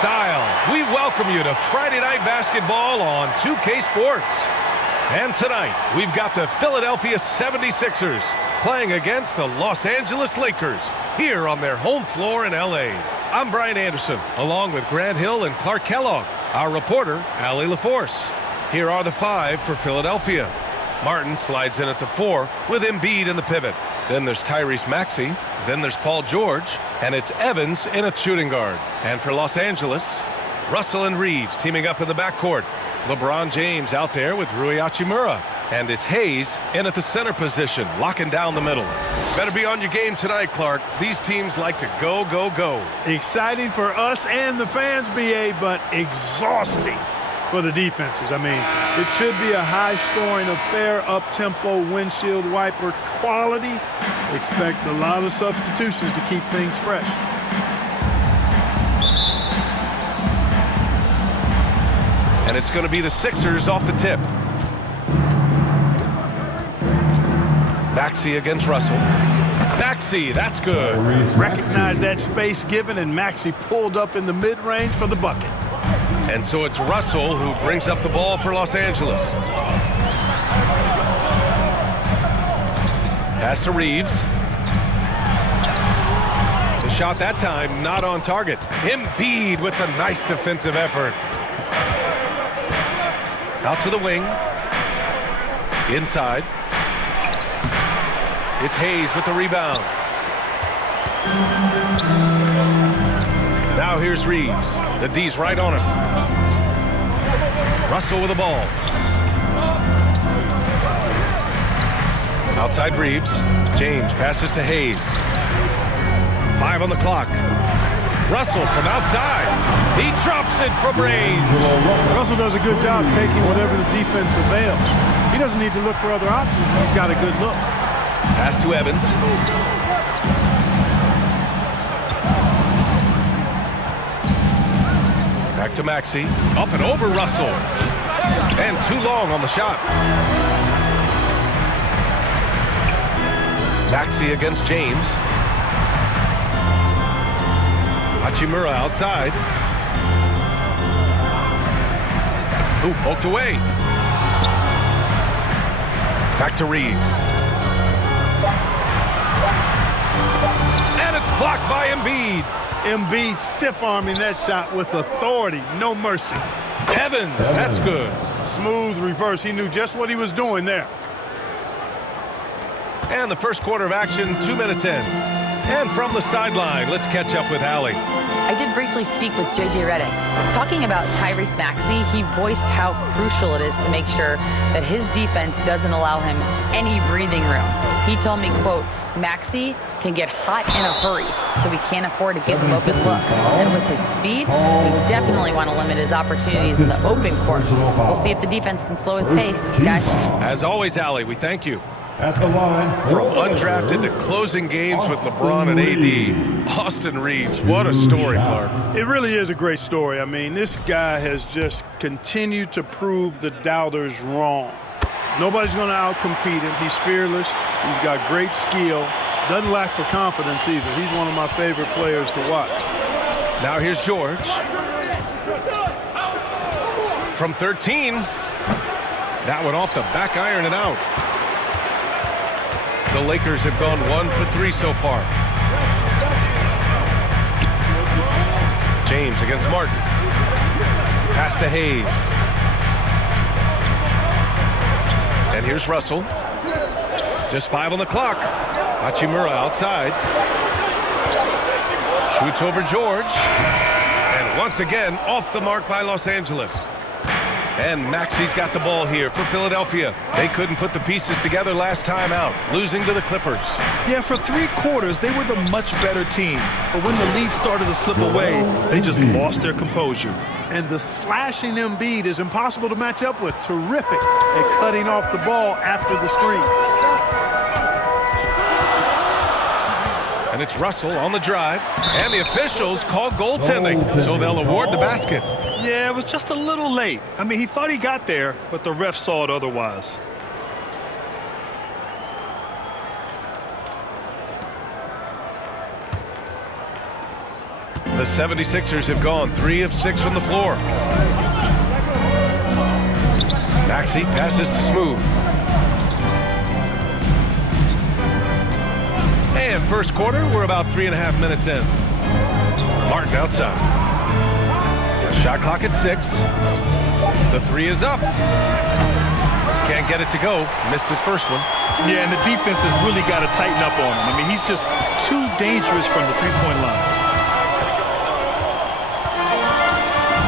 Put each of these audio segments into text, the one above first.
style. We welcome you to Friday Night Basketball on 2K Sports. And tonight, we've got the Philadelphia 76ers playing against the Los Angeles Lakers here on their home floor in L.A. I'm Brian Anderson, along with Grant Hill and Clark Kellogg. Our reporter, Allie LaForce. Here are the five for Philadelphia. Martin slides in at the 4 with Embiid in the pivot. Then there's Tyrese Maxey. Then there's Paul George. And it's Evans in at shooting guard. And for Los Angeles, Russell and Reeves teaming up in the backcourt. LeBron James out there with Rui Hachimura. And it's Hayes in at the center position, locking down the middle. Better be on your game tonight, Clark. These teams like to go, go, go. Exciting for us and the fans, BA, but exhausting for the defenses. I mean, it should be a high-scoring affair, up-tempo, windshield wiper quality. Expect a lot of substitutions to keep things fresh. And it's going to be the Sixers off the tip. Maxey against Russell. Maxey, that's good. Recognize that space given, and Maxey pulled up in the mid-range for the bucket. And so it's Russell who brings up the ball for Los Angeles. Pass to Reeves. The shot that time not on target. Embiid with the nice defensive effort. Out to the wing. Inside. It's Hayes with the rebound. Now here's Reeves. The D's right on him. Russell with the ball. Outside Reeves. James passes to Hayes. 5 on the clock. Russell from outside. He drops it from range. Russell does a good job taking whatever the defense avails. He doesn't need to look for other options. He's got a good look. Pass to Evans. Back to Maxey. Up and over Russell. And too long on the shot. Maxey against James. Hachimura outside. Who poked away. Back to Reeves. And it's blocked by Embiid. Embiid stiff-arming that shot with authority. No mercy. Evans, that's good. Smooth reverse. He knew just what he was doing there. And the first quarter of action, 2 minutes in. And from the sideline, let's catch up with Allie. I did briefly speak with J.J. Redick. Talking about Tyrese Maxey, he voiced how crucial it is to make sure that his defense doesn't allow him any breathing room. He told me, quote, Maxey can get hot in a hurry, so we can't afford to give him open looks. And with his speed, we definitely want to limit his opportunities in the open court. We'll see if the defense can slow his pace, guys. As always, Allie, we thank you. At the line. From undrafted to closing games with LeBron and AD, Austin Reeves, what a story, Clark. It really is a great story. I mean, this guy has just continued to prove the doubters wrong. Nobody's going to outcompete him. He's fearless. He's got great skill. Doesn't lack for confidence either. He's one of my favorite players to watch. Now here's George. From 13. That one off the back iron and out. The Lakers have gone 1 for 3 so far. James against Martin. Pass to Hayes. And here's Russell. Just 5 on the clock. Hachimura outside. Shoots over George. And once again, off the mark by Los Angeles. And Maxey's got the ball here for Philadelphia. They couldn't put the pieces together last time out, losing to the Clippers. Yeah, for 3 quarters, they were the much better team. But when the lead started to slip away, they just lost their composure. And the slashing Embiid is impossible to match up with. Terrific at cutting off the ball after the screen. And it's Russell on the drive. And the officials call goaltending, so they'll award the basket. Yeah, it was just a little late. I mean, he thought he got there, but the ref saw it otherwise. The 76ers have gone 3 of 6 from the floor. Maxey passes to Smooth. And first quarter, we're about 3.5 minutes in. Martin outside. Shot clock at 6. The 3 is up. Can't get it to go. Missed his first one. Yeah, and the defense has really got to tighten up on him. I mean, he's just too dangerous from the three-point line.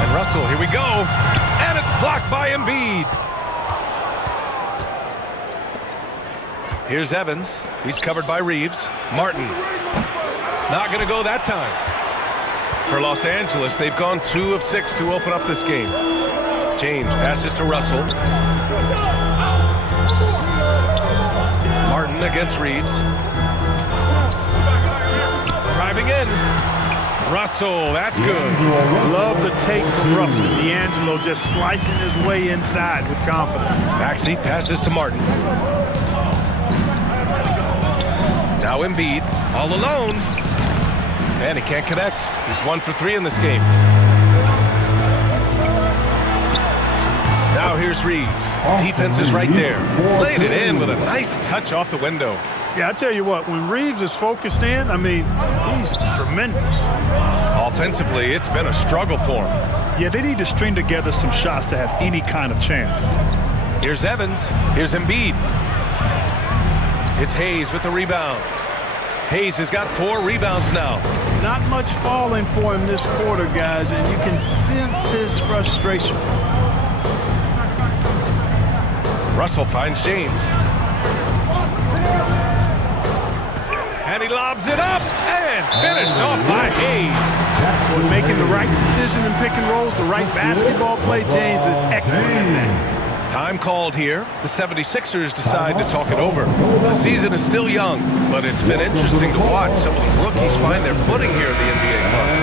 And Russell, here we go. And it's blocked by Embiid. Here's Evans. He's covered by Reeves. Martin. Not going to go that time. For Los Angeles, they've gone 2 of 6 to open up this game. James passes to Russell. Martin against Reeves. Driving in. Russell, that's good. Love the take from Russell. D'Angelo just slicing his way inside with confidence. Maxey passes to Martin. Now Embiid, all alone. And he can't connect. He's 1 for 3 in this game. Now here's Reeves. Defense is right there. Laid it in with a nice touch off the window. Yeah, I tell you what, when Reeves is focused in, I mean, he's tremendous. Offensively, it's been a struggle for him. Yeah, they need to string together some shots to have any kind of chance. Here's Evans. Here's Embiid. It's Hayes with the rebound. Hayes has got 4 rebounds now. Not much falling for him this quarter, guys, and you can sense his frustration. Russell finds James. And he lobs it up and finished off by Hayes. When making the right decision in pick and rolls, the right basketball play, James is excellent at that. Time called here. The 76ers decide to talk it over. The season is still young, but it's been interesting to watch some of the rookies find their footing here in the NBA.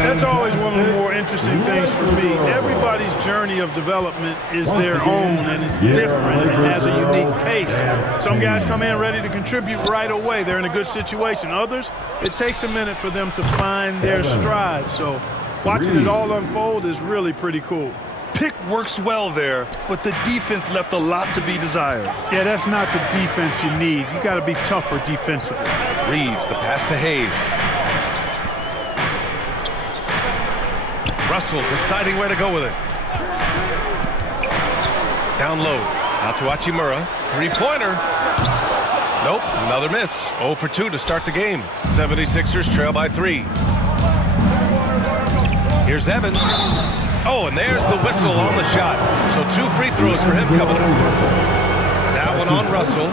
That's always one of the more interesting things for me. Everybody's journey of development is their own, and it's different, and it has a unique pace. Some guys come in ready to contribute right away. They're in a good situation. Others, it takes a minute for them to find their stride. So watching it all unfold is really pretty cool. Pick works well there, but the defense left a lot to be desired. Yeah, that's not the defense you need. You got to be tougher defensively. Reeves, the pass to Hayes. Russell deciding where to go with it. Down low. Out to Hachimura. Three-pointer. Nope, another miss. 0 for 2 to start the game. 76ers trail by 3. Here's Evans. Oh, and there's the whistle on the shot. So 2 free throws for him coming up. That one on Russell.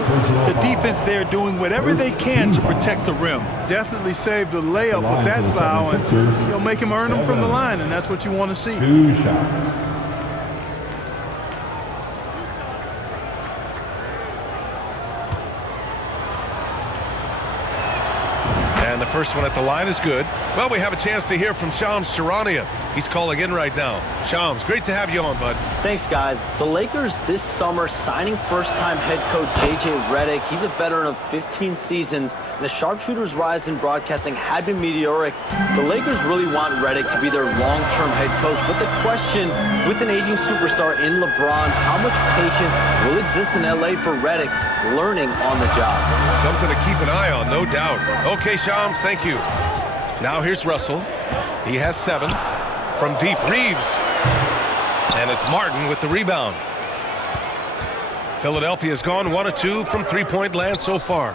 The defense there doing whatever they can to protect the rim. Definitely saved a layup with that foul, and you'll make him earn them from the line, and that's what you want to see. 2 shots. And the first one at the line is good. Well, we have a chance to hear from Shams Charania. He's calling in right now. Shams, great to have you on, bud. Thanks, guys. The Lakers this summer signing first-time head coach J.J. Redick. He's a veteran of 15 seasons, and the sharpshooter's rise in broadcasting had been meteoric. The Lakers really want Redick to be their long-term head coach, but the question, with an aging superstar in LeBron, how much patience will exist in L.A. for Redick learning on the job? Something to keep an eye on, no doubt. Okay, Shams, thank you. Now here's Russell. He has 7. From deep, Reeves. And it's Martin with the rebound. Philadelphia's gone 1 of 2 from three-point land so far.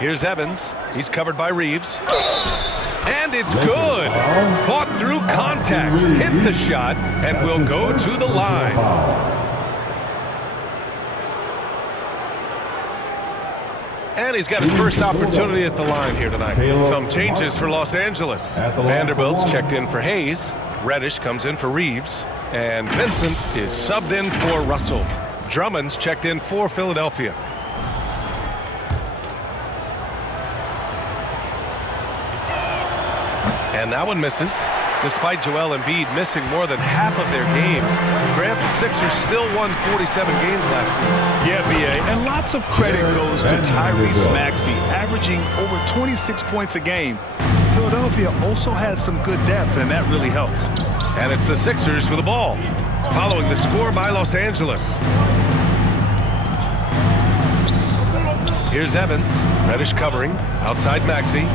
Here's Evans. He's covered by Reeves. And it's good. Fought through contact. Hit the shot and will go to the line. And he's got his first opportunity at the line here tonight. Some changes for Los Angeles. Vanderbilt's checked in for Hayes. Reddish comes in for Reeves. And Vincent is subbed in for Russell. Drummond's checked in for Philadelphia. And that one misses. Despite Joel Embiid missing more than half of their games, Grant, the Sixers still won 47 games last season. Yeah, B.A., and lots of credit goes to Tyrese Maxey, averaging over 26 points a game. Philadelphia also had some good depth, and that really helped. And it's the Sixers with the ball, following the score by Los Angeles. Here's Evans. Reddish covering. Outside Maxey.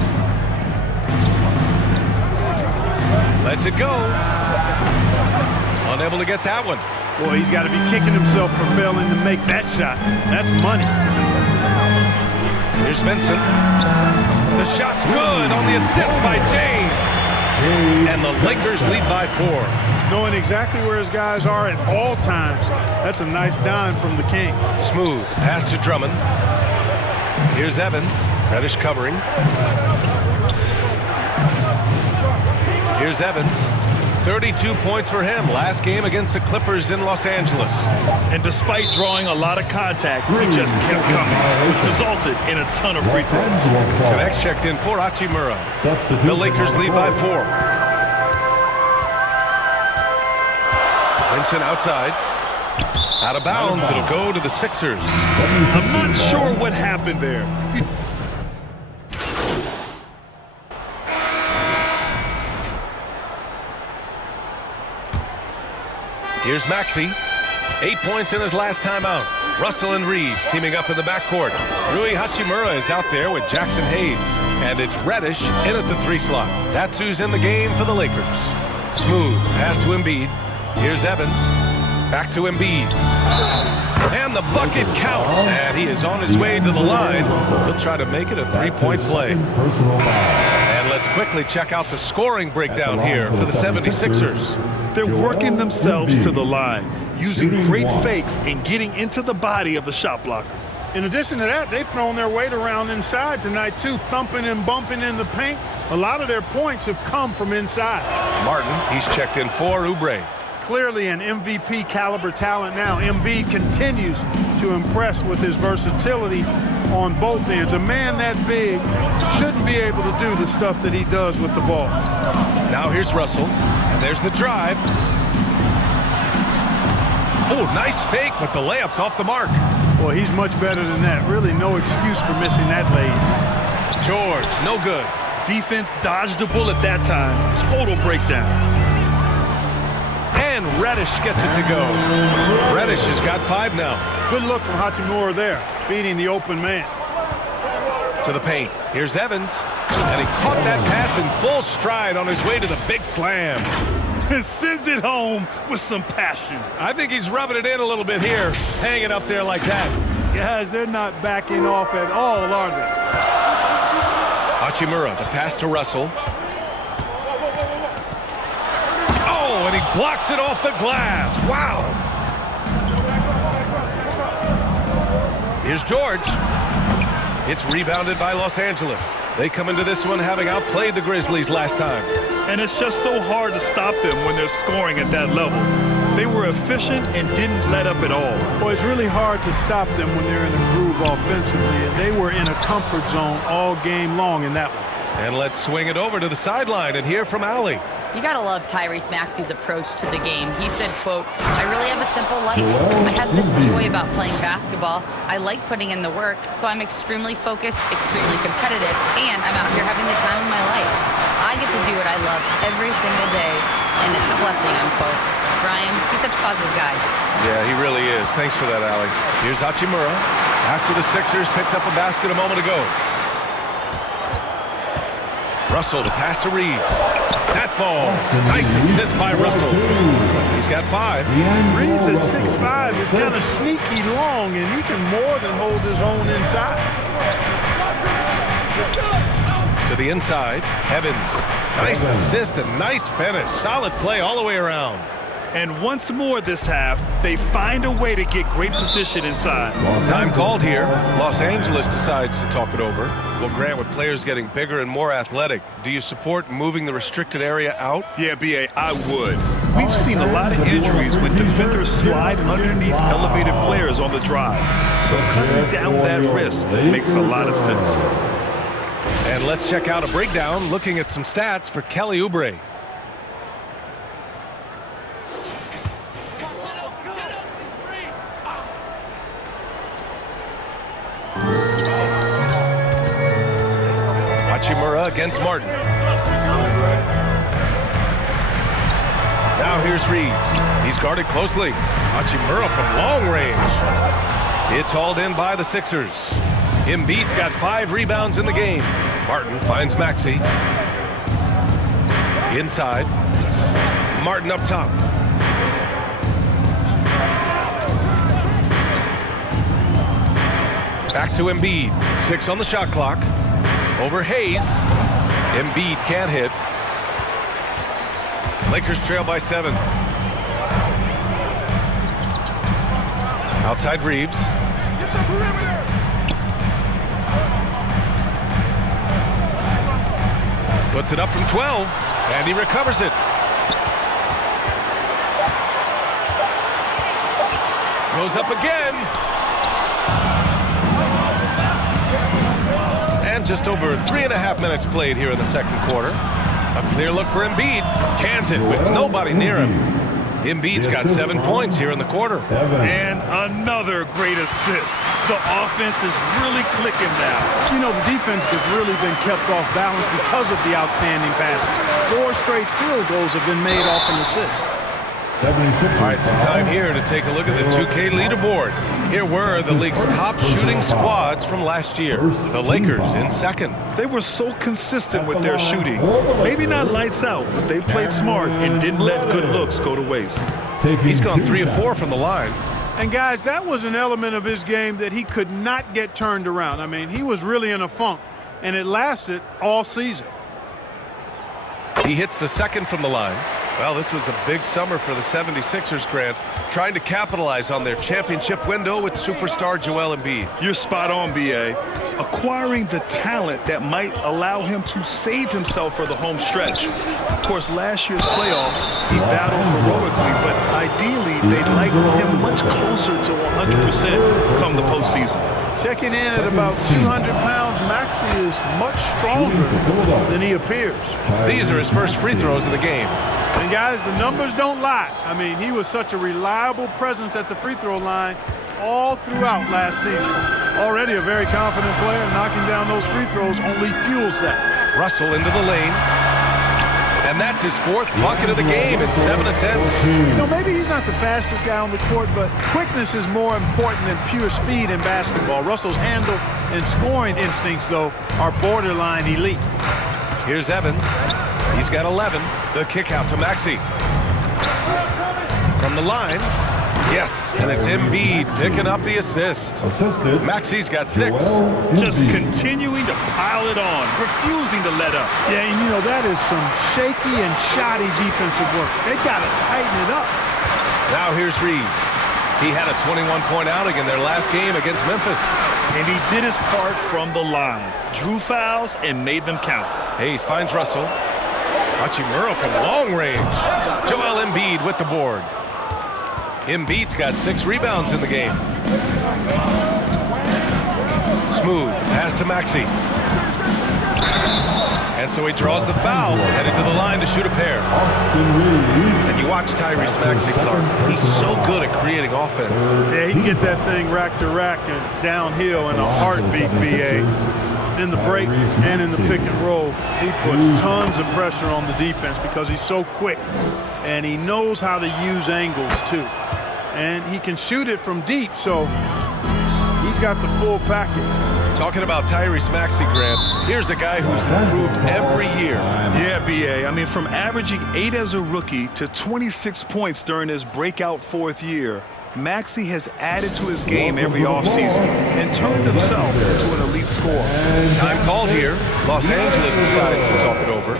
Lets it go. Unable to get that one. Boy, he's got to be kicking himself for failing to make that shot. That's money. Here's Vincent. The shot's good on the assist by James. And the Lakers lead by 4. Knowing exactly where his guys are at all times. That's a nice dime from the King. Smooth. Pass to Drummond. Here's Evans. Reddish covering. Here's Evans. 32 points for him last game against the Clippers in Los Angeles. And despite drawing a lot of contact, he just kept coming, which resulted in a ton of free throws. Connects checked in for Hachimura. The Lakers lead by 4. Vincent outside. Out of bounds. It'll go to the Sixers. I'm not sure what happened there. Here's Maxey. 8 points in his last time out. Russell and Reeves teaming up in the backcourt. Rui Hachimura is out there with Jackson Hayes. And it's Reddish in at the 3 slot. That's who's in the game for the Lakers. Smooth. Pass to Embiid. Here's Evans. Back to Embiid. And the bucket counts. And he is on his way to the line. He'll try to make it a 3-point play. And let's quickly check out the scoring breakdown here for the 76ers. They're working themselves to the line, using great fakes and getting into the body of the shot blocker. In addition to that, they've thrown their weight around inside tonight, too, thumping and bumping in the paint. A lot of their points have come from inside. Martin, he's checked in for Oubre. Clearly an MVP caliber talent now. Embiid continues to impress with his versatility on both ends. A man that big shouldn't be able to do the stuff that he does with the ball. Now here's Russell, and there's the drive. Oh, nice fake, but the layup's off the mark. Well, he's much better than that. Really no excuse for missing that lay. George, no good. Defense dodged a bullet that time. Total breakdown. And Reddish gets it to go. Reddish has got 5 now. Good look from Hachimura there, feeding the open man. To the paint. Here's Evans. And he caught that pass in full stride on his way to the big slam. Sends it home with some passion. I think he's rubbing it in a little bit here, hanging up there like that. Guys, they're not backing off at all, are they? Hachimura, the pass to Russell. Oh, and he blocks it off the glass. Wow. Here's George. It's rebounded by Los Angeles. They come into this one having outplayed the Grizzlies last time. And it's just so hard to stop them when they're scoring at that level. They were efficient and didn't let up at all. Well, it's really hard to stop them when they're in a groove offensively, and they were in a comfort zone all game long in that one. And let's swing it over to the sideline and hear from Allie. You gotta love Tyrese Maxey's approach to the game. He said, quote, "I really have a simple life. I have this joy about playing basketball. I like putting in the work, so I'm extremely focused, extremely competitive, and I'm out here having the time of my life. I get to do what I love every single day, and it's a blessing," unquote. Brian, he's such a positive guy. Yeah, he really is. Thanks for that, Allie. Here's Hachimura after the Sixers picked up a basket a moment ago. Russell, the pass to Reeves. That falls. Nice assist by Russell. He's got 5. Reeves at 6'5" is kind of sneaky long, and he can more than hold his own inside. To the inside, Evans. Nice assist and nice finish. Solid play all the way around. And once more this half, they find a way to get great position inside. Time called here. Los Angeles decides to talk it over. Well, Grant, with players getting bigger and more athletic, do you support moving the restricted area out? Yeah, B.A., I would. We've seen a lot of injuries when defenders slide underneath elevated players on the drive. So cutting down that risk makes a lot of sense. And let's check out a breakdown looking at some stats for Kelly Oubre. Hachimura against Martin. Now here's Reeves. He's guarded closely. Hachimura from long range. It's hauled in by the Sixers. Embiid's got 5 rebounds in the game. Martin finds Maxey. Inside. Martin up top. Back to Embiid. 6 on the shot clock. Over Hayes. Embiid can't hit. Lakers trail by 7. Outside Reeves. Puts it up from 12, and he recovers it. Goes up again. And just over 3.5 minutes played here in the second quarter. A clear look for Embiid. Cans it with nobody near him. Embiid's got 7 points here in the quarter. And another great assist. The offense is really clicking now. You know, the defense has really been kept off balance because of the outstanding passes. 4 straight field goals have been made off an assist. All right, some time here to take a look at the 2K leaderboard. Here were the league's top shooting squads from last year. The Lakers in second. They were so consistent with their shooting. Maybe not lights out, but they played smart and didn't let good looks go to waste. He's gone 3 of 4 from the line. And guys, that was an element of his game that he could not get turned around. I mean, he was really in a funk, and it lasted all season. He hits the second from the line. Well, this was a big summer for the 76ers, Grant, trying to capitalize on their championship window with superstar Joel Embiid. You're spot on, B.A. Acquiring the talent that might allow him to save himself for the home stretch. Of course, last year's playoffs, he battled heroically, but ideally, they'd like him much closer to 100% come the postseason. Checking in at about 200 pounds, Maxey is much stronger than he appears. These are his first free throws of the game. And guys, the numbers don't lie. I mean, he was such a reliable presence at the free throw line all throughout last season. Already a very confident player, knocking down those free throws only fuels that. Russell into the lane. And that's his 4th bucket of the game in 7 attempts. You know, maybe he's not the fastest guy on the court, but quickness is more important than pure speed in basketball. Russell's handle and scoring instincts, though, are borderline elite. Here's Evans. He's got 11. The kick out to Maxey. From the line. Yes, and it's Embiid picking up the assist. Maxey's got 6. Just continuing to pile it on, refusing to let up. Yeah, and you know, that is some shaky and shoddy defensive work. They got to tighten it up. Now here's Reeves. He had a 21-point outing in their last game against Memphis. And he did his part from the line. Drew fouls and made them count. Hayes finds Russell. Hachimura from long range. Joel Embiid with the board. Embiid's got 6 rebounds in the game. Smooth pass to Maxey. And so he draws the foul, headed to the line to shoot a pair. And you watch Tyrese Maxey, Clark. He's so good at creating offense. Yeah, he can get that thing rack to rack and downhill in a heartbeat, B.A. In the break and in the pick and roll, he puts tons of pressure on the defense because he's so quick. And he knows how to use angles, too. And he can shoot it from deep, so he's got the full package. Talking about Tyrese Maxey, Grant, here's a guy who's improved every year. Yeah, B.A. I mean, from averaging 8 as a rookie to 26 points during his breakout 4th year, Maxey has added to his game every offseason and turned himself into an elite scorer. Time called here. Los Angeles decides to talk it over.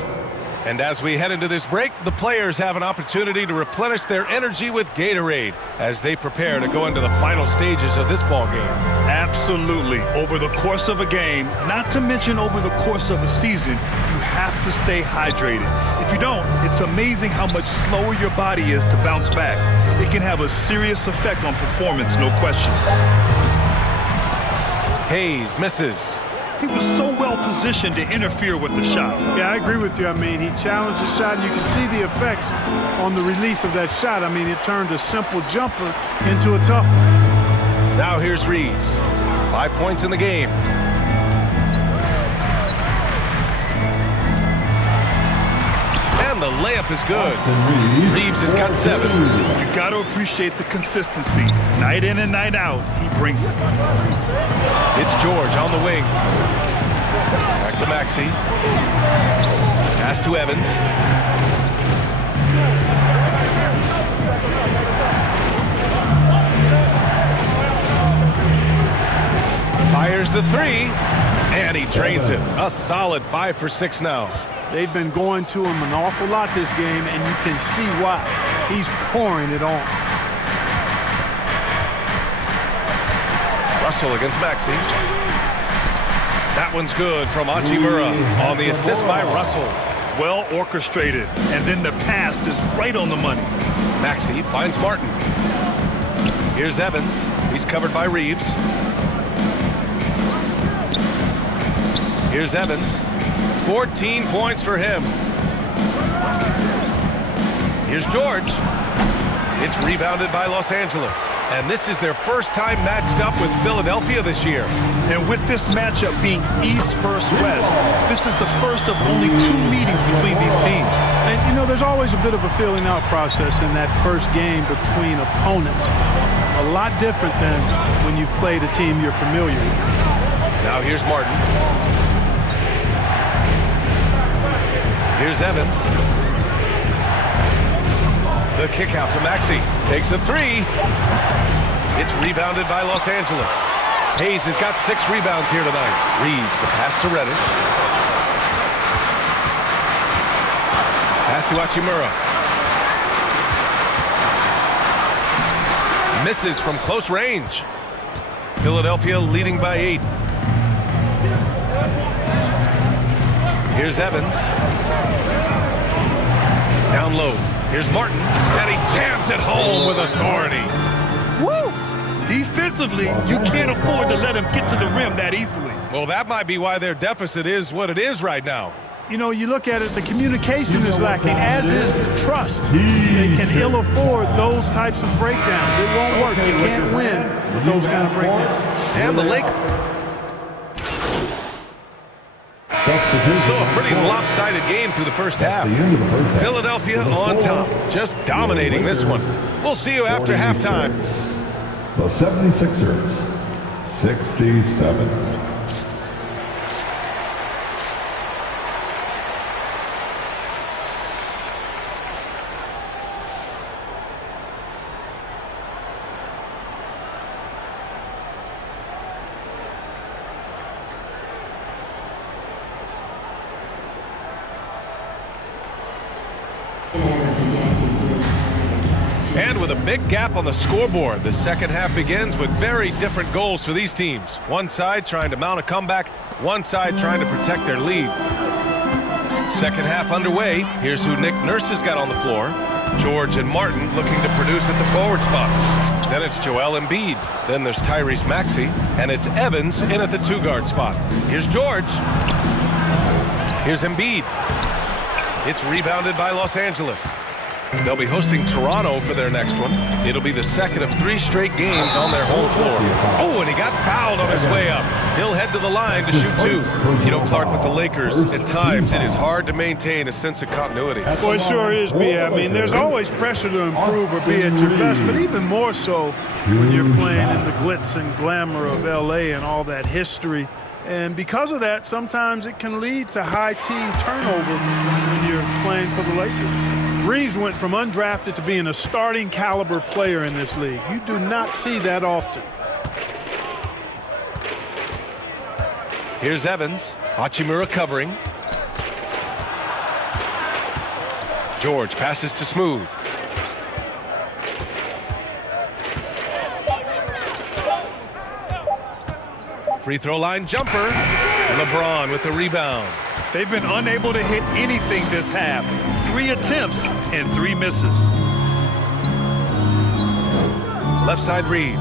And as we head into this break, the players have an opportunity to replenish their energy with Gatorade as they prepare to go into the final stages of this ball game. Absolutely. Over the course of a game, not to mention over the course of a season, you have to stay hydrated. If you don't, it's amazing how much slower your body is to bounce back. It can have a serious effect on performance, no question. Hayes misses. He was so well positioned to interfere with the shot. Yeah, I agree with you. I mean, he challenged the shot, and you can see the effects on the release of that shot. I mean, it turned a simple jumper into a tough one. Now here's Reeves. 5 points in the game. layup is good. Reeves has got 7. You got to appreciate the consistency. Night in and night out, he brings it. It's George on the wing. Back to Maxey. Pass to Evans. Fires the 3, and he drains it. A solid 5 for 6 now. They've been going to him an awful lot this game, and you can see why. He's pouring it on. Russell against Maxey. That one's good from Hachimura on the assist by Russell. Well orchestrated, and then the pass is right on the money. Maxey finds Martin. Here's Evans. He's covered by Reeves. Here's Evans. 14 points for him. Here's George. It's rebounded by Los Angeles. And this is their first time matched up with Philadelphia this year. And with this matchup being East versus West, this is the first of only 2 meetings between these teams. And, you know, there's always a bit of a feeling out process in that first game between opponents. A lot different than when you've played a team you're familiar with. Now here's Martin. Here's Evans. The kick out to Maxey. Takes a 3. It's rebounded by Los Angeles. Hayes has got 6 rebounds here tonight. Reeves, the pass to Reddish. Pass to Hachimura. Misses from close range. Philadelphia leading by 8. Here's Evans. Down low. Here's Martin, and he jams it home with authority. Woo! Defensively, you can't afford to let him get to the rim that easily. Well, that might be why their deficit is what it is right now. You know, you look at it, the communication is lacking, as is the trust. They can ill afford those types of breakdowns. It won't work. You can't win with those kind of breakdowns. And the Lakers. So a pretty lopsided game through the first half. Philadelphia on top, just dominating this one. We'll see you after halftime. The 76ers, 67. And with a big gap on the scoreboard, the second half begins with very different goals for these teams. One side trying to mount a comeback, one side trying to protect their lead. Second half underway. Here's who Nick Nurse has got on the floor. George and Martin looking to produce at the forward spots. Then it's Joel Embiid. Then there's Tyrese Maxey. And it's Evans in at the 2-guard spot. Here's George. Here's Embiid. It's rebounded by Los Angeles. They'll be hosting Toronto for their next one. It'll be the second of 3 straight games on their home floor. Oh, and he got fouled on his way up. He'll head to the line to shoot 2. You know, Clark, with the Lakers, at times it is hard to maintain a sense of continuity. Well, it sure is, B.A. I mean, there's always pressure to improve or be at your best, but even more so when you're playing in the glitz and glamour of L.A. and all that history. And because of that, sometimes it can lead to high team turnover when you're playing for the Lakers. Reeves went from undrafted to being a starting caliber player in this league. You do not see that often. Here's Evans. Hachimura covering. George passes to Smooth. Free throw line jumper. LeBron with the rebound. They've been unable to hit anything this half. 3 attempts and 3 misses. Left side Reeves.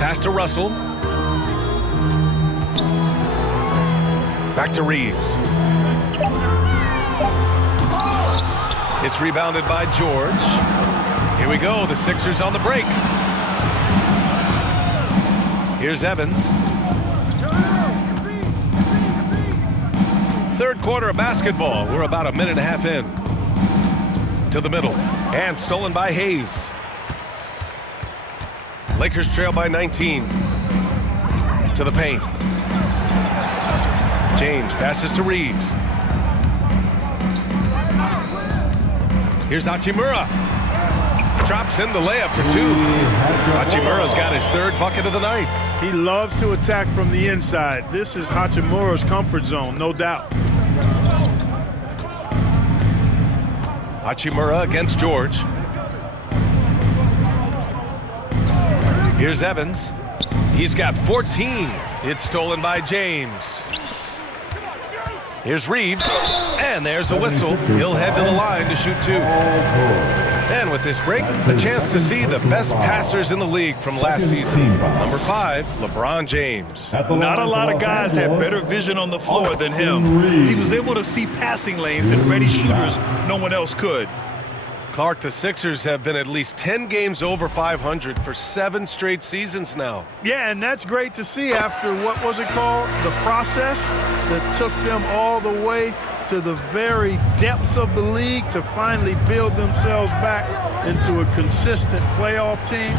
Pass to Russell. Back to Reeves. It's rebounded by George. Here we go. The Sixers on the break. Here's Evans. Third quarter of basketball. We're about a minute and a half in. To the middle. And stolen by Hayes. Lakers trail by 19. To the paint. James passes to Reeves. Here's Hachimura. Drops in the layup for two. Hachimura's got his third bucket of the night. He loves to attack from the inside. This is Hachimura's comfort zone, no doubt. Hachimura against George. Here's Evans. He's got 14. It's stolen by James. Here's Reeves. And there's a whistle. He'll head to the line to shoot two. And with this break, a chance to see the best passers in the league from last season. Number 5, LeBron James. Not a lot of guys had better vision on the floor than him. He was able to see passing lanes and ready shooters no one else could. Clark, the Sixers have been at least 10 games over 500 for 7 straight seasons now. Yeah, and that's great to see after, what was it called? The process that took them all the way to the very depths of the league to finally build themselves back into a consistent playoff team.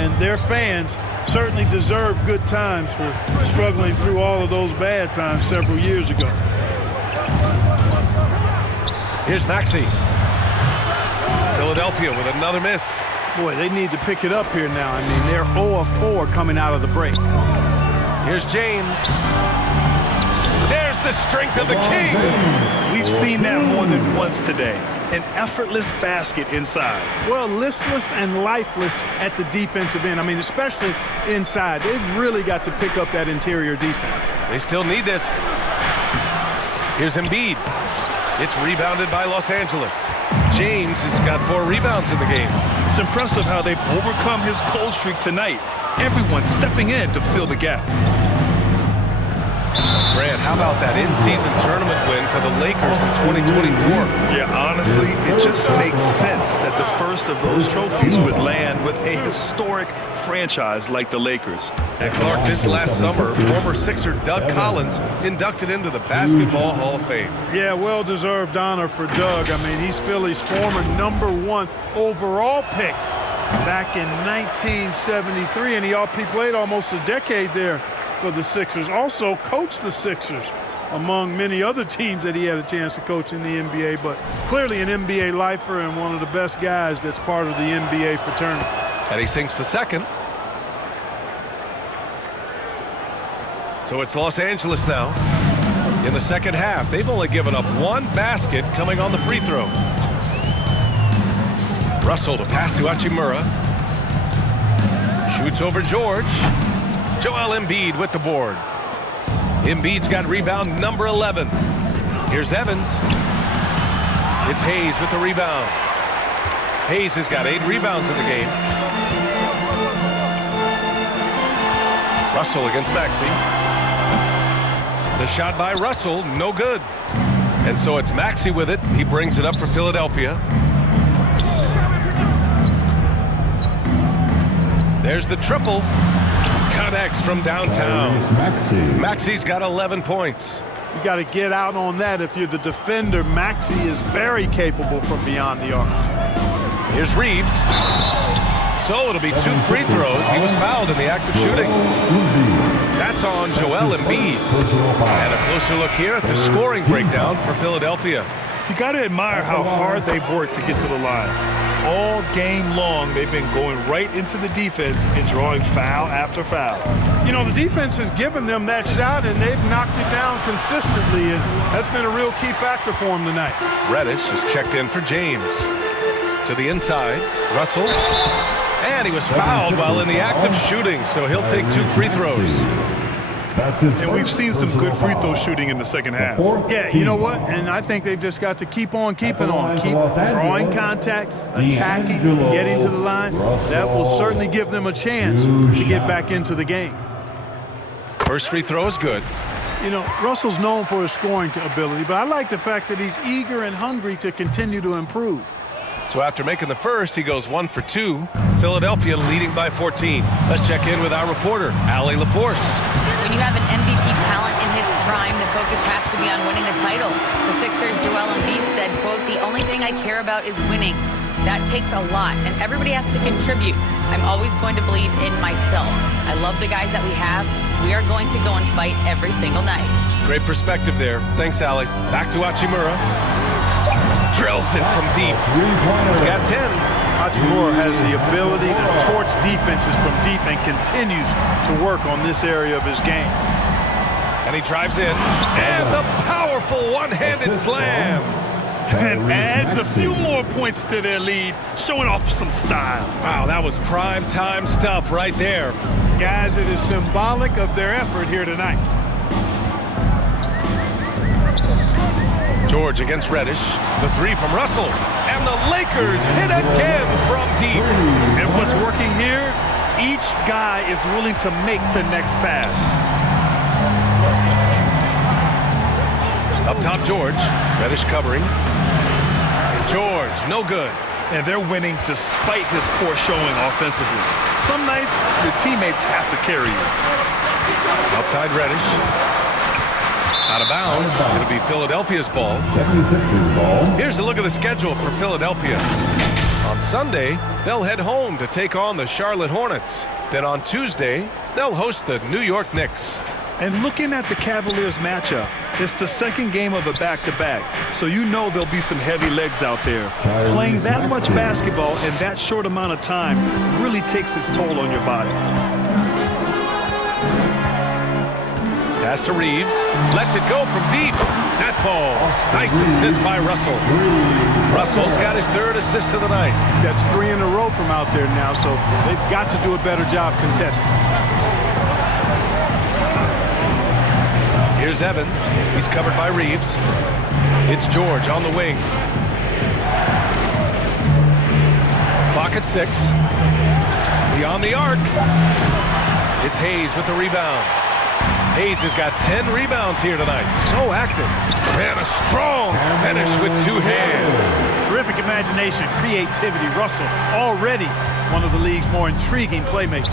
And their fans certainly deserve good times for struggling through all of those bad times several years ago. Here's Maxey. Philadelphia with another miss. Boy, they need to pick it up here now. I mean, they're 0 of 4 coming out of the break. Here's James. There's the strength of the king. We've seen that more than once today. An effortless basket inside. Well, listless and lifeless at the defensive end. I mean, especially inside. They've really got to pick up that interior defense. They still need this. Here's Embiid. It's rebounded by Los Angeles. James has got 4 rebounds in the game. It's impressive how they've overcome his cold streak tonight. Everyone stepping in to fill the gap. Grant, how about that in-season tournament win for the Lakers in 2024? Yeah, honestly, it just makes sense that the first of those trophies would land with a historic franchise like the Lakers. And Clark, this last summer, former Sixer Doug Collins inducted into the Basketball Hall of Fame. Yeah, well-deserved honor for Doug. I mean, he's Philly's former #1 overall pick back in 1973, and he played almost a decade there for the Sixers. Also coached the Sixers among many other teams that he had a chance to coach in the NBA, but clearly an NBA lifer and one of the best guys that's part of the NBA fraternity. And he sinks the second. So it's Los Angeles now. In the second half, they've only given up 1 basket coming on the free throw. Russell to pass to Hachimura. Shoots over George. Joel Embiid with the board. Embiid's got rebound number 11. Here's Evans. It's Hayes with the rebound. Hayes has got 8 rebounds in the game. Russell against Maxey. The shot by Russell, no good. And so it's Maxey with it. He brings it up for Philadelphia. There's the triple. Connects from downtown. Maxey's got 11 points. You got to get out on that if you're the defender. Maxey is very capable from beyond the arc. Here's Reeves. So it'll be 2 free throws. He was fouled in the act of shooting. That's on Joel Embiid. And a closer look here at the scoring breakdown for Philadelphia. You got to admire how hard they've worked to get to the line. All game long, they've been going right into the defense and drawing foul after foul. You know, the defense has given them that shot, and they've knocked it down consistently, and that's been a real key factor for them tonight. Reddish has checked in for James. To the inside, Russell. And he was fouled while in the act of shooting, so he'll take 2 free throws. And we've seen some good free throw shooting in the second half. Yeah, you know what? And I think they've just got to keep on keeping on. Keep drawing contact, attacking, getting to the line. That will certainly give them a chance to get back into the game. First free throw is good. You know, Russell's known for his scoring ability, but I like the fact that he's eager and hungry to continue to improve. So after making the first, he goes 1 for 2. Philadelphia leading by 14. Let's check in with our reporter, Allie LaForce. When you have an MVP talent in his prime, the focus has to be on winning the title. The Sixers' Joel Embiid said, quote, "The only thing I care about is winning. That takes a lot, and everybody has to contribute. I'm always going to believe in myself. I love the guys that we have. We are going to go and fight every single night." Great perspective there. Thanks, Allie. Back to Hachimura. Drills it from deep. He's got 10. Hachimura has the ability to torch defenses from deep and continues to work on this area of his game. And he drives in. And the powerful one-handed slam. And adds a few more points to their lead, showing off some style. Wow, that was prime time stuff right there. Guys, it is symbolic of their effort here tonight. George against Reddish. The three from Russell. And the Lakers hit again from deep. And what's working here, each guy is willing to make the next pass. Up top, George. Reddish covering. George, no good. And they're winning despite his poor showing offensively. Some nights, your teammates have to carry you. Outside Reddish. Out of bounds. It'll be Philadelphia's ball. 76ers ball. Here's a look at the schedule for Philadelphia. On Sunday, they'll head home to take on the Charlotte Hornets. Then on Tuesday, they'll host the New York Knicks. And looking at the Cavaliers matchup, it's the second game of a back-to-back, so you know there'll be some heavy legs out there. Playing that much basketball in that short amount of time really takes its toll on your body. Pass to Reeves. Lets it go from deep. That falls. Nice assist by Russell. Russell's got his third assist of the night. That's 3 in a row from out there now, so they've got to do a better job contesting. Here's Evans. He's covered by Reeves. It's George on the wing. Clock at 6. Beyond the arc. It's Hayes with the rebound. Hayes has got 10 rebounds here tonight. So active. And a strong finish with 2 hands. Terrific imagination, creativity. Russell already one of the league's more intriguing playmakers.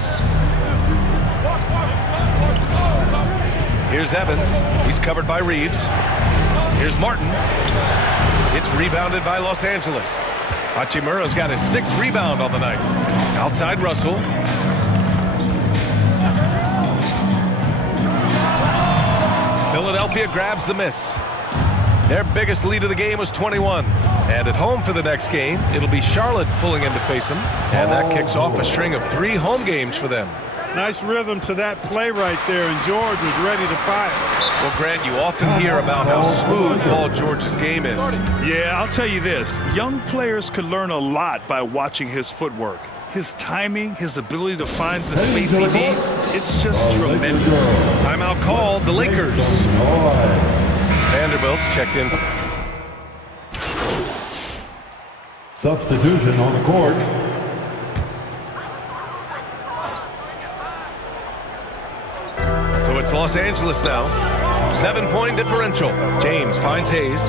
Here's Evans. He's covered by Reeves. Here's Martin. It's rebounded by Los Angeles. Hachimura's got his 6th rebound on the night. Outside Russell. Philadelphia grabs the miss. Their biggest lead of the game was 21. And at home for the next game, it'll be Charlotte pulling in to face them. And that kicks off a string of 3 home games for them. Nice rhythm to that play right there, and George was ready to fire. Well, Grant, you often hear about how smooth Paul George's game is. Yeah, I'll tell you this. Young players could learn a lot by watching his footwork. His timing, his ability to find the space he needs, it's just tremendous. Timeout called, the Lakers. Vanderbilt's checked in. Substitution on the court. So it's Los Angeles now. 7-point differential. James finds Hayes.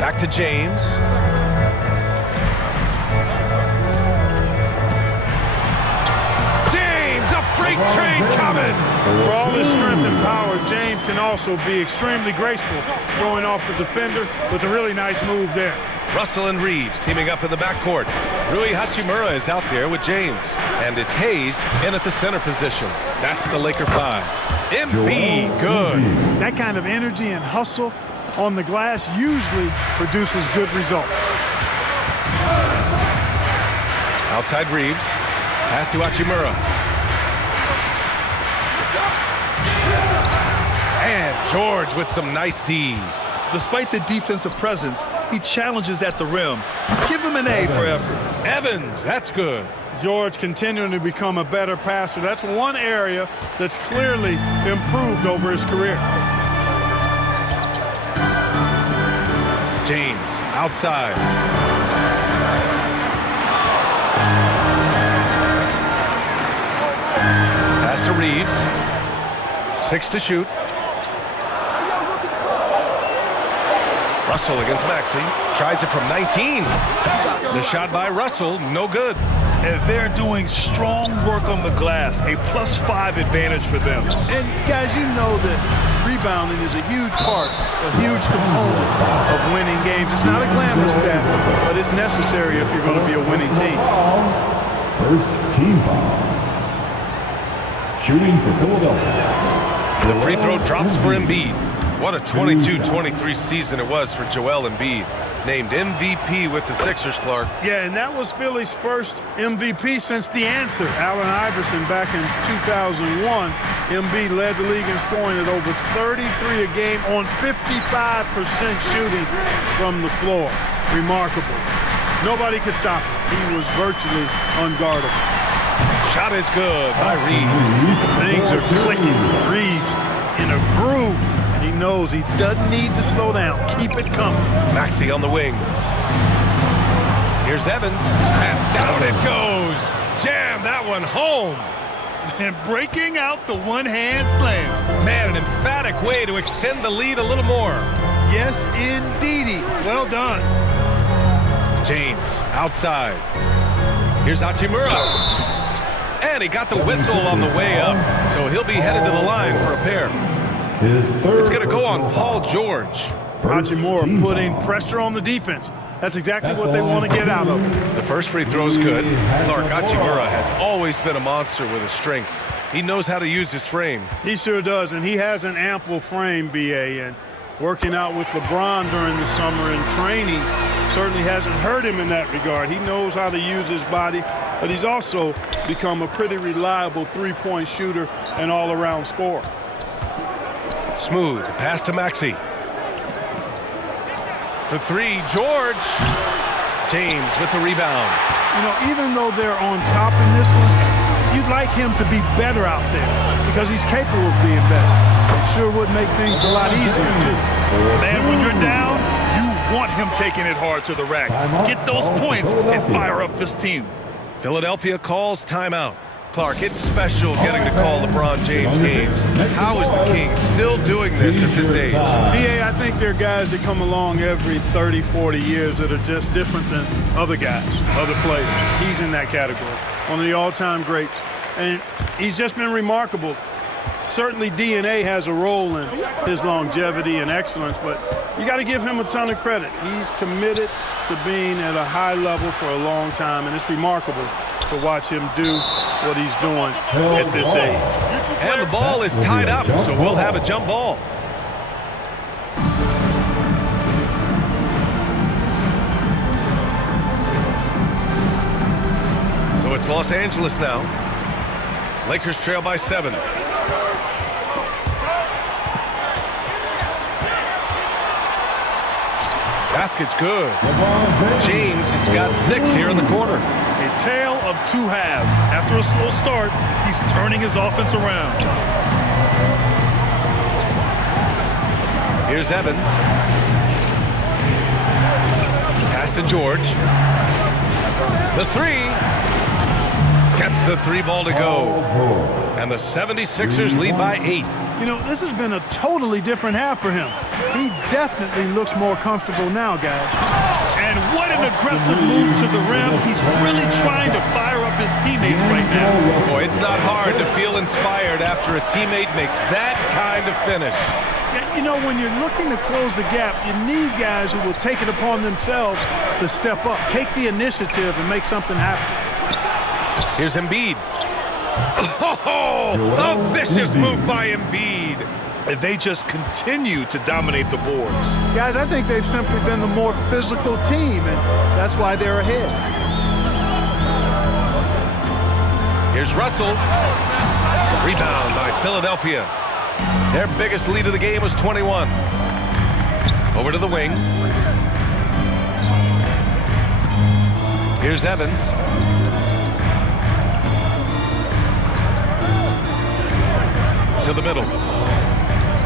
Back to James. James, a freight train coming. For all his strength and power, James can also be extremely graceful, throwing off the defender with a really nice move there. Russell and Reeves teaming up in the backcourt. Rui Hachimura is out there with James. And it's Hayes in at the center position. That's the Laker 5. Embiid, good. That kind of energy and hustle on the glass usually produces good results. Outside Reeves. Pass to Hachimura. And George with some nice D. Despite the defensive presence, he challenges at the rim. Give him an A for effort. Evans, that's good. George continuing to become a better passer. That's one area that's clearly improved over his career. James, outside. Pass to Reeves. 6 to shoot. Russell against Maxey. Tries it from 19. The shot by Russell, no good. And they're doing strong work on the glass, a +5 advantage for them. And guys, you know that rebounding is a huge part, a huge component of winning games. It's not a glamorous stat, but it's necessary if you're going to be a winning team. First team foul. Shooting for Philadelphia. The free throw drops for Embiid. What a 22-23 season it was for Joel Embiid. Named MVP with the Sixers, Clark. Yeah, and that was Philly's first MVP since the answer, Allen Iverson, back in 2001. Embiid led the league in scoring at over 33 a game on 55% shooting from the floor. Remarkable. Nobody could stop him. He was virtually unguardable. Shot is good by Reeves. Things are clicking. Reeves in a groove. He knows he doesn't need to slow down. Keep it coming. Maxey on the wing. Here's Evans. And down it goes. Jam that one home. And breaking out the one-hand slam. Man, an emphatic way to extend the lead a little more. Yes, indeedy. Well done. James outside. Here's Hachimura. And he got the whistle on the way up. So he'll be headed to the line for a pair. It's going to go on Paul George. Hachimura putting pressure on the defense. That's exactly what they want to get out of it. The first free throw is good. Clark, Hachimura has always been a monster with his strength. He knows how to use his frame. He sure does, and he has an ample frame, B.A., and working out with LeBron during the summer and training certainly hasn't hurt him in that regard. He knows how to use his body, but he's also become a pretty reliable three-point shooter and all-around scorer. Smooth pass to Maxey. For three, George. James with the rebound. You know, even though they're on top in this one, you'd like him to be better out there because he's capable of being better. It sure would make things a lot easier, too. Man, when you're down, you want him taking it hard to the rack. Get those points and fire up this team. Philadelphia calls timeout. Clark, it's special getting to call LeBron James games. How is the King still doing this at this age? BA, I think there are guys that come along every 30, 40 years that are just different than other guys, other players. He's in that category, one of the all-time greats. And he's just been remarkable. Certainly DNA has a role in his longevity and excellence, but you got to give him a ton of credit. He's committed to being at a high level for a long time, and it's remarkable to watch him do what he's doing at this age. And the ball is tied up, so we'll have a jump ball. So it's Los Angeles now. Lakers trail by 7. Basket's good. James has got 6 here in the quarter. A tale of two halves. After a slow start, he's turning his offense around. Here's Evans. Pass to George. The three. Gets the 3 ball to go. And the 76ers lead by 8. You know, this has been a totally different half for him. He definitely looks more comfortable now, guys. And what an aggressive move to the rim. He's really trying to fire up his teammates right now. Boy, it's not hard to feel inspired after a teammate makes that kind of finish. You know, when you're looking to close the gap, you need guys who will take it upon themselves to step up, take the initiative, and make something happen. Here's Embiid. Oh, a vicious move by Embiid. And they just continue to dominate the boards. Guys, I think they've simply been the more physical team, and that's why they're ahead. Here's Russell. Rebound by Philadelphia. Their biggest lead of the game was 21. Over to the wing. Here's Evans. To the middle.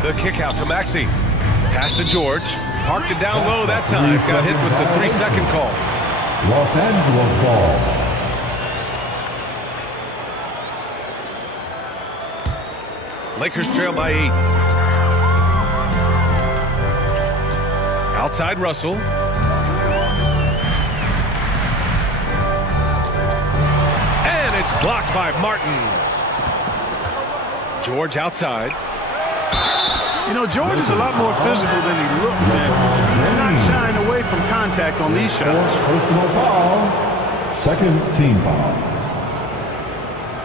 The kick out to Maxey. Pass to George. Parked it down low that time. Got hit with the 3-second call. Los Angeles ball. Lakers trail by 8. Outside Russell. Blocked by Martin. George outside. You know, George is a lot more physical than he looks, and he's not shying away from contact on these shots. Personal foul. Second team foul.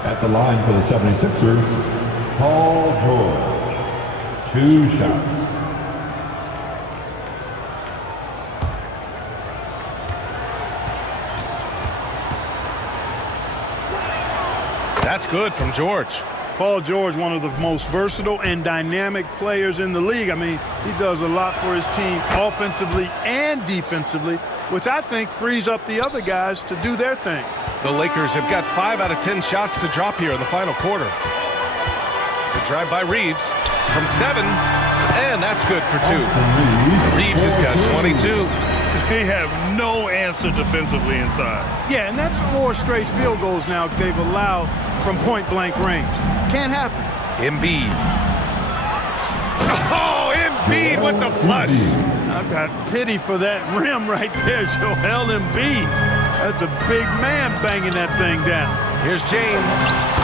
At the line for the 76ers, Paul George. 2 shots. That's good from George. Paul George, one of the most versatile and dynamic players in the league. I mean, he does a lot for his team offensively and defensively, which I think frees up the other guys to do their thing. The Lakers have got 5 out of 10 shots to drop here in the final quarter. The drive by Reeves from 7, and that's good for 2. Reeves has got 22. They have no answer defensively inside. Yeah, and that's 4 straight field goals now they've allowed from point-blank range. Can't happen. Embiid. Oh, Embiid with the flush. I've got pity for that rim right there, Joel Embiid. That's a big man banging that thing down. Here's James.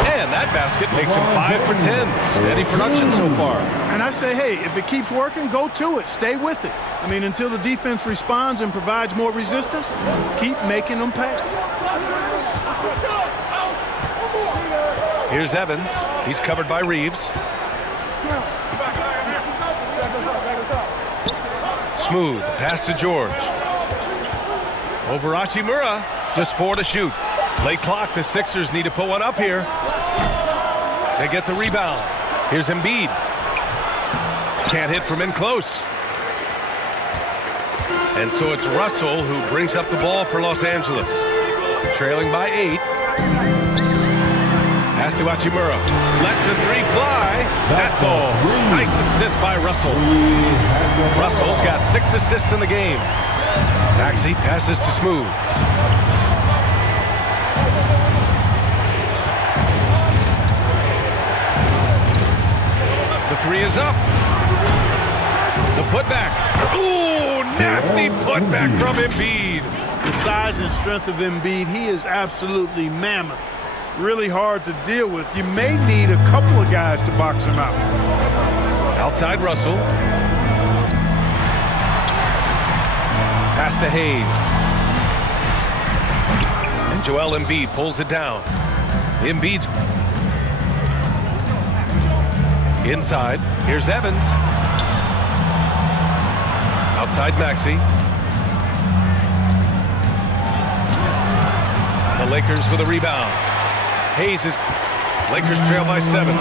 And that basket makes him 5 for 10. Steady production so far. And I say, hey, if it keeps working, go to it. Stay with it. I mean, until the defense responds and provides more resistance, keep making them pay. Here's Evans. He's covered by Reeves. Smooth. Pass to George. Over Hachimura. Just 4 to shoot. Late clock. The Sixers need to put one up here. They get the rebound. Here's Embiid. Can't hit from in close. And so it's Russell who brings up the ball for Los Angeles. Trailing by 8. Pass to Hachimura. Lets the 3 fly. That falls. Nice assist by Russell. Russell's got 6 assists in the game. Maxey passes to Smooth. The 3 is up. The putback. Ooh, nasty putback from Embiid. The size and strength of Embiid, he is absolutely mammoth. Really hard to deal with. You may need a couple of guys to box him out. Outside Russell. Pass to Hayes. And Joel Embiid pulls it down. Embiid's inside. Here's Evans. Outside Maxey. The Lakers with a rebound. Hayes is... Lakers trail by 7.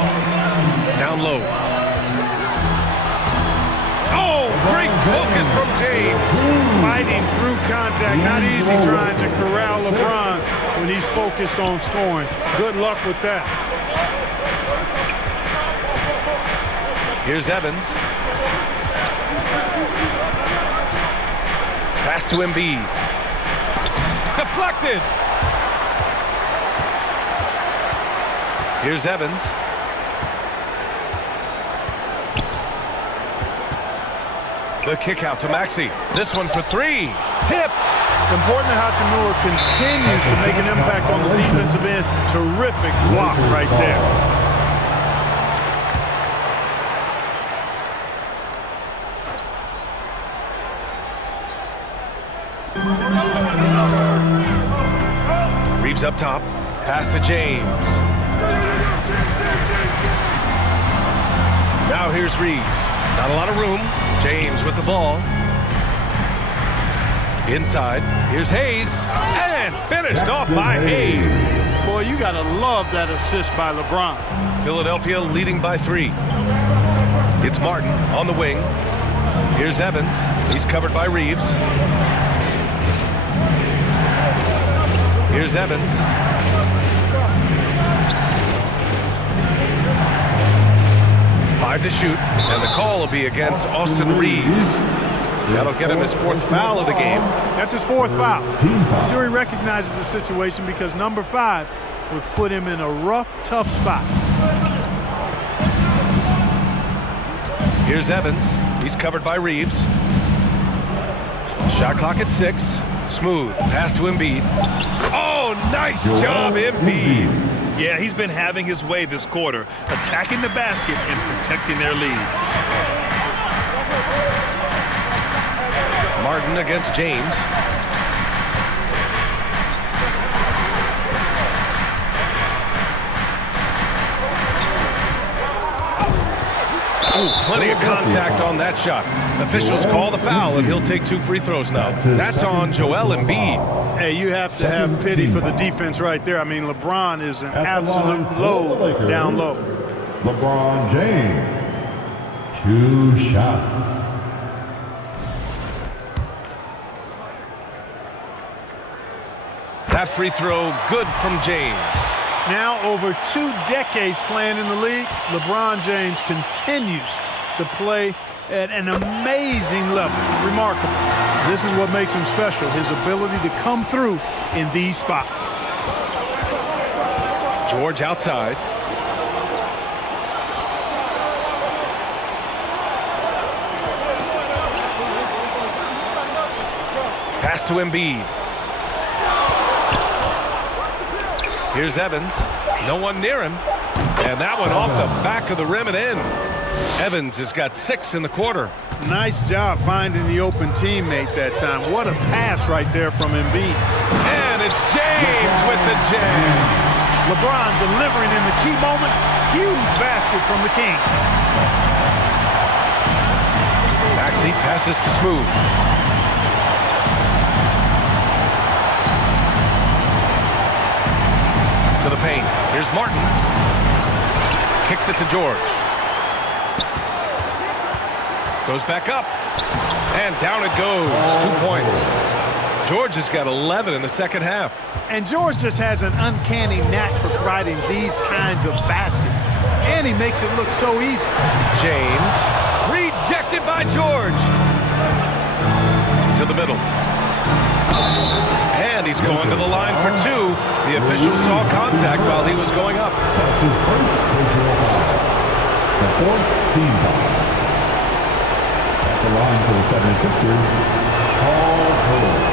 Down low. Oh, great focus from James. Fighting through contact. Not easy trying to corral LeBron when he's focused on scoring. Good luck with that. Here's Evans. Pass to Embiid. Deflected. Here's Evans. The kick out to Maxey. This one for 3. Tipped. Important that Hachimura continues to make an impact on the defensive end. Terrific block right there. Reeves up top. Pass to James. Now here's Reeves. Not a lot of room. James with the ball. Inside. Here's Hayes. And finished off by Hayes. Boy, you got to love that assist by LeBron. Philadelphia leading by 3. It's Martin on the wing. Here's Evans. He's covered by Reeves. Here's Evans. Five to shoot, and the call will be against Austin Reeves. That'll get him his 4th foul of the game. That's his 4th foul. I'm sure he recognizes the situation because number 5 would put him in a rough, tough spot. Here's Evans. He's covered by Reeves. Shot clock at 6. Smooth. Pass to Embiid. Oh, nice job, Embiid. Yeah, he's been having his way this quarter, attacking the basket and protecting their lead. Martin against James. Ooh, plenty of contact on that shot. Officials call the foul, and he'll take 2 free throws now. That's on Joel Embiid. Hey, you have to have pity for the defense right there. I mean, LeBron is an absolute low down low. LeBron James, 2 shots. That free throw good from James. Now, over 2 decades playing in the league, LeBron James continues to play at an amazing level. Remarkable. This is what makes him special, his ability to come through in these spots. George outside. Pass to Embiid. Here's Evans. No one near him. And that one off the back of the rim and in. Evans has got 6 in the quarter. Nice job finding the open teammate that time. What a pass right there from Embiid. And it's James with the jam. LeBron delivering in the key moments. Huge basket from the King. Maxey passes to Smooth. To the paint. Here's Martin. Kicks it to George. Goes back up. And down it goes. 2 points. George has got 11 in the second half. And George just has an uncanny knack for providing these kinds of baskets. And he makes it look so easy. James. Rejected by George. To the middle. And he's going to the line for 2. The official saw contact while he was going up. That's his first personal foul. The 4th team foul. At the line for the 76ers, Paul George.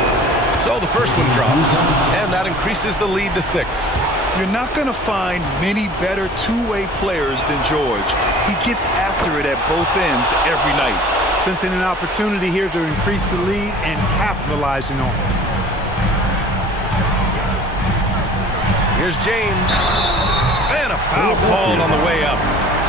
So the first one drops, and that increases the lead to 6. You're not going to find many better two-way players than George. He gets after it at both ends every night. Sensing an opportunity here to increase the lead and capitalizing on it. Here's James. And a foul called on the way up.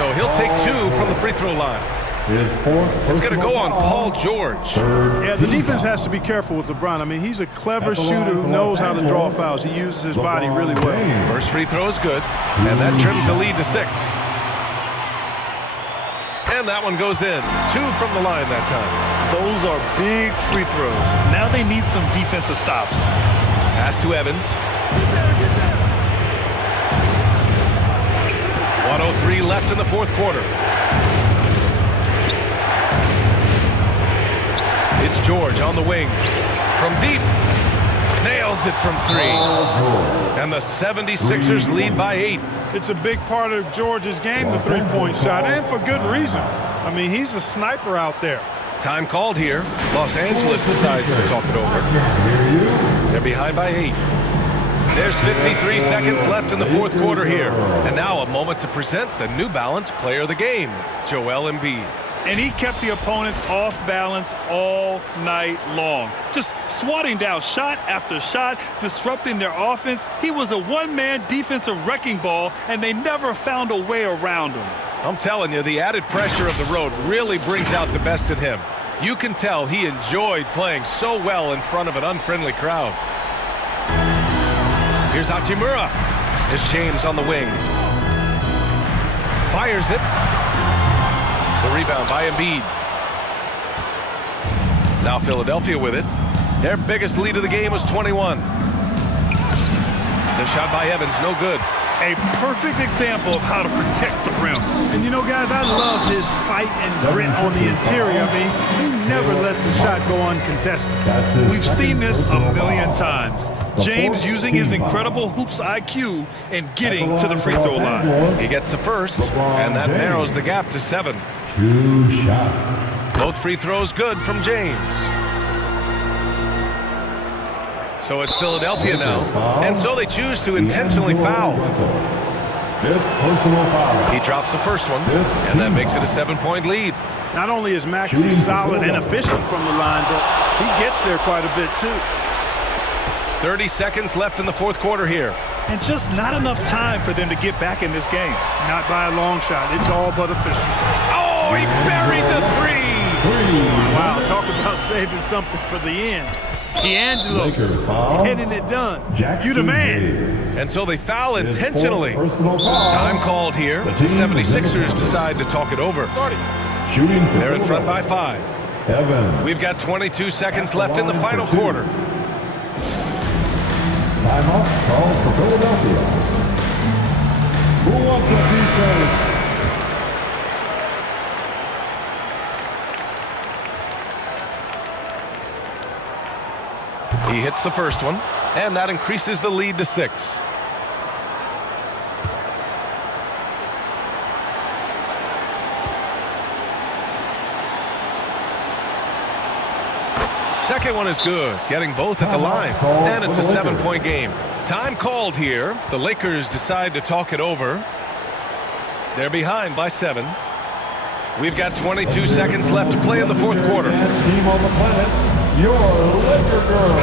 So he'll take 2 from the free throw line. His 4th It's going to go on Paul George. Yeah, the defense has to be careful with LeBron. I mean, he's a clever shooter who knows how to draw fouls. He uses his body really well. First free throw is good, and that trims the lead to 6. And that one goes in. 2 from the line that time. Those are big free throws. Now they need some defensive stops. Pass to Evans. 1:03 left in the 4th quarter. It's George on the wing. From deep. Nails it from 3. And the 76ers lead by 8. It's a big part of George's game, the three-point shot, and for good reason. I mean, he's a sniper out there. Time called here. Los Angeles decides to talk it over. They're behind by 8. There's 53 seconds left in the 4th quarter here. And now a moment to present the New Balance player of the game, Joel Embiid. And he kept the opponents off balance all night long. Just swatting down shot after shot, disrupting their offense. He was a one-man defensive wrecking ball, and they never found a way around him. I'm telling you, the added pressure of the road really brings out the best in him. You can tell he enjoyed playing so well in front of an unfriendly crowd. Here's Hachimura. Here's James on the wing. Fires it. The rebound by Embiid. Now Philadelphia with it. Their biggest lead of the game was 21. The shot by Evans, no good. A perfect example of how to protect the rim. And you know, guys, I love his fight and grit on the interior. I mean, he never lets a shot go uncontested. We've seen this a million times. James using his incredible hoops IQ and getting to the free throw line. He gets the first, and that narrows the gap to 7. 2 shots. Both free throws good from James. So it's Philadelphia now. And so they choose to intentionally foul. Fifth personal foul. He drops the first one, and that makes it a 7-point lead. Not only is Maxey solid and efficient from the line, but he gets there quite a bit too. 30 seconds left in the fourth quarter here. And just not enough time for them to get back in this game. Not by a long shot. It's all but official. Oh, he buried the three. Wow, talk about saving something for the end. D'Angelo getting it done. You the man. And so they foul intentionally. Personal foul. Time called here. The 76ers decide to talk it over. Shooting for They're in front by 5. Evan. We've got 22 seconds left in the final quarter. Timeout called for Philadelphia. Who wants a defense? He hits the first one, and that increases the lead to 6. Second one is good, getting both at the line, and it's a 7-point game. Time called here. The Lakers decide to talk it over. They're behind by 7. We've got 22 seconds left to play in the fourth quarter. Team on the planet. Your Laker girl.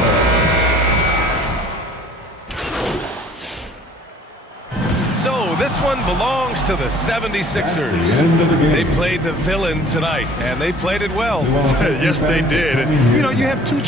So this one belongs to the 76ers. End of the game. They played the villain tonight, and they played it well. Yes, they did. And, you know, you have two